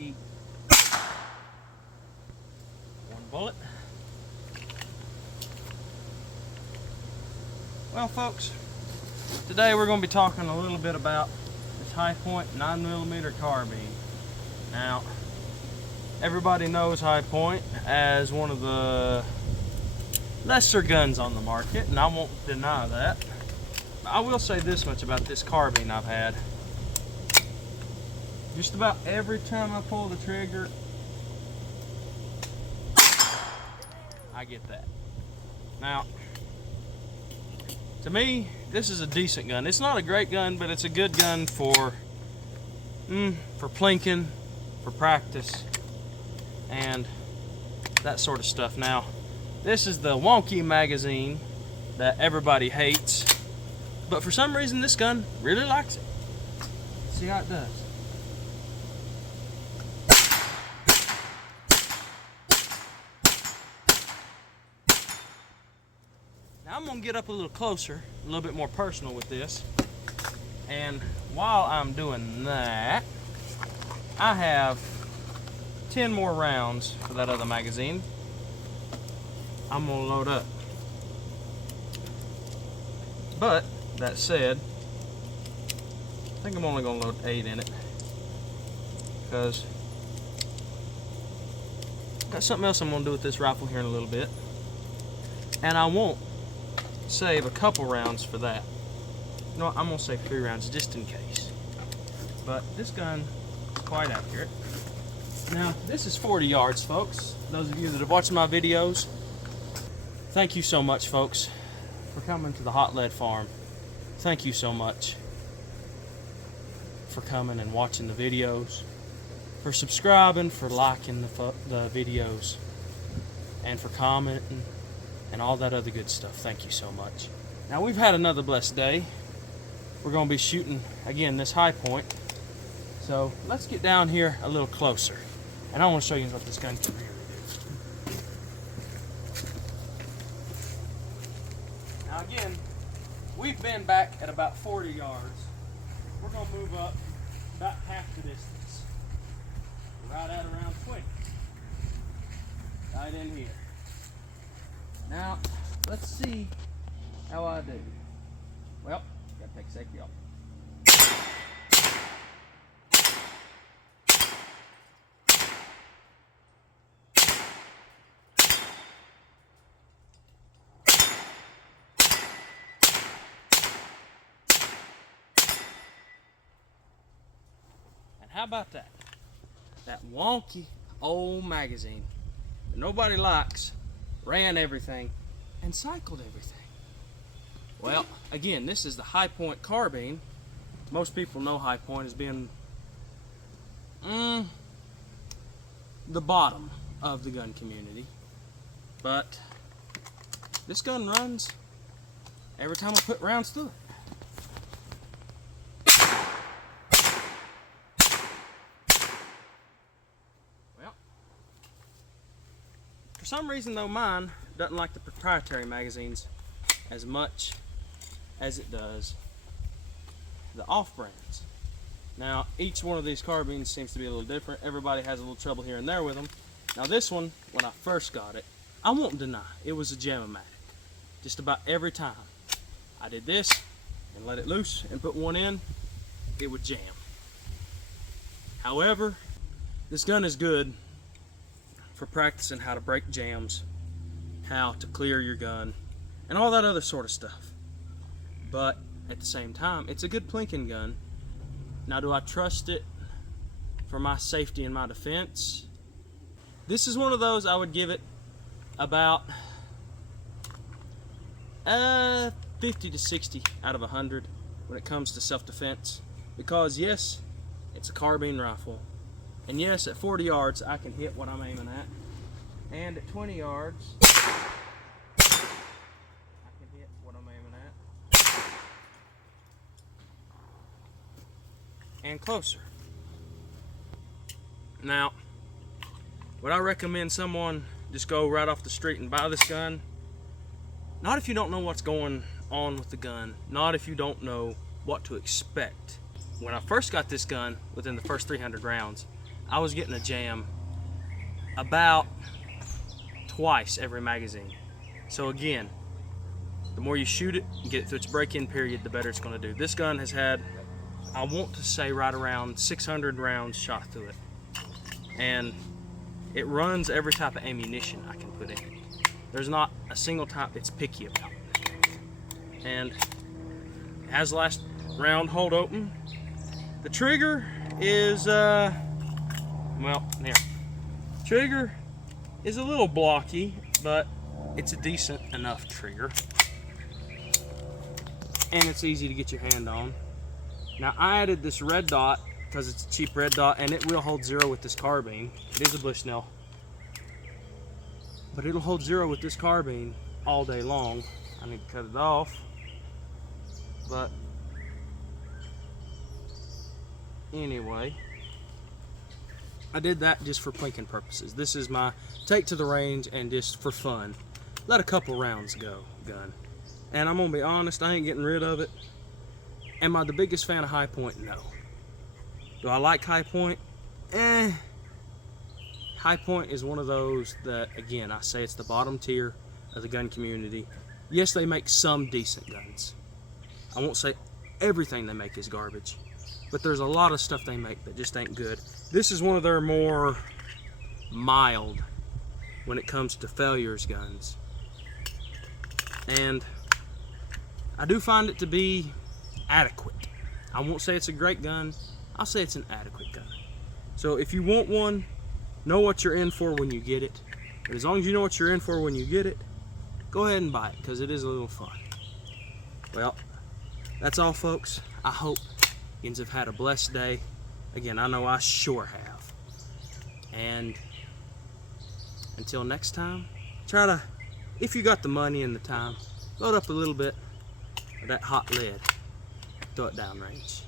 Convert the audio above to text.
Eat. One bullet. Well, folks, today we're going to be talking a little bit about this Hi-Point 9mm carbine. Now, everybody knows Hi-Point as one of the lesser guns on the market, and I won't deny that. I will say this much about this carbine I've had. Just about every time I pull the trigger, I get that. Now, to me, this is a decent gun. It's not a great gun, but it's a good gun for plinking, for practice, and that sort of stuff. Now, this is the wonky magazine that everybody hates, but for some reason this gun really likes it. See how it does. Now I'm going to get up a little closer, a little bit more personal with this. And while I'm doing that, I have 10 more rounds for that other magazine. I'm going to load up. But, that said, I think I'm only going to load 8 in it. Because I've got something else I'm going to do with this rifle here in a little bit. And I won't save a couple rounds for that. You know what, I'm going to save 3 rounds just in case. But this gun is quite accurate. Now, this is 40 yards, folks. Those of you that have watched my videos, thank you so much, folks, for coming to the Hot Lead Farm. Thank you so much for coming and watching the videos, for subscribing, for liking the videos, and for commenting and all that other good stuff. Thank you so much. Now, we've had another blessed day. We're going to be shooting again this Hi-Point. So let's get down here a little closer, and I want to show you what this gun can really do. Now again, we've been back at about 40 yards. We're going to move up about half the distance, right at around 20, right in here. Now, let's see how I do. Well, gotta take a safety off. And how about that? That wonky old magazine that nobody likes ran everything and cycled everything. Well, again, this is the Hi-Point carbine. Most people know Hi-Point as being the bottom of the gun community, but this gun runs every time I put rounds through it. For some reason though, mine doesn't like the proprietary magazines as much as it does the off-brands. Now, each one of these carbines seems to be a little different. Everybody has a little trouble here and there with them. Now this one, when I first got it, I won't deny, it was a jam-o-matic. Just about every time I did this and let it loose and put one in, it would jam. However, this gun is good for practicing how to break jams, how to clear your gun, and all that other sort of stuff. But at the same time, it's a good plinking gun. Now, do I trust it for my safety and my defense? This is one of those I would give it about 50 to 60 out of 100 when it comes to self-defense. Because yes, it's a carbine rifle. And yes, at 40 yards, I can hit what I'm aiming at. And at 20 yards, I can hit what I'm aiming at. And closer. Now, would I recommend someone just go right off the street and buy this gun? Not if you don't know what's going on with the gun. Not if you don't know what to expect. When I first got this gun, within the first 300 rounds, I was getting a jam about twice every magazine. So again, the more you shoot it and get it through its break-in period, the better it's going to do. This gun has had, I want to say, right around 600 rounds shot through it. And it runs every type of ammunition I can put in it. There's not a single type it's picky about. And it has the last round hold open. The trigger is, well, here. Trigger is a little blocky, but it's a decent enough trigger. And it's easy to get your hand on. Now I added this red dot because it's a cheap red dot, and it will hold 0 with this carbine. It is a Bushnell, but it'll hold 0 with this carbine all day long. I need to cut it off, but anyway, I did that just for plinking purposes. This is my take to the range and just for fun. Let a couple rounds go gun. And I'm gonna be honest, I ain't getting rid of it. Am I the biggest fan of High Point? No. Do I like High Point? High Point is one of those that, again, I say it's the bottom tier of the gun community. Yes, they make some decent guns. I won't say everything they make is garbage, but there's a lot of stuff they make that just ain't good. This is one of their more mild when it comes to failures guns. And I do find it to be adequate. I won't say it's a great gun, I'll say it's an adequate gun. So if you want one, know what you're in for when you get it. And as long as you know what you're in for when you get it, go ahead and buy it, because it is a little fun. Well, that's all, folks. I hope you have had a blessed day. Again, I know I sure have. And until next time, try to, if you got the money and the time, load up a little bit of that hot lead. Throw it down range.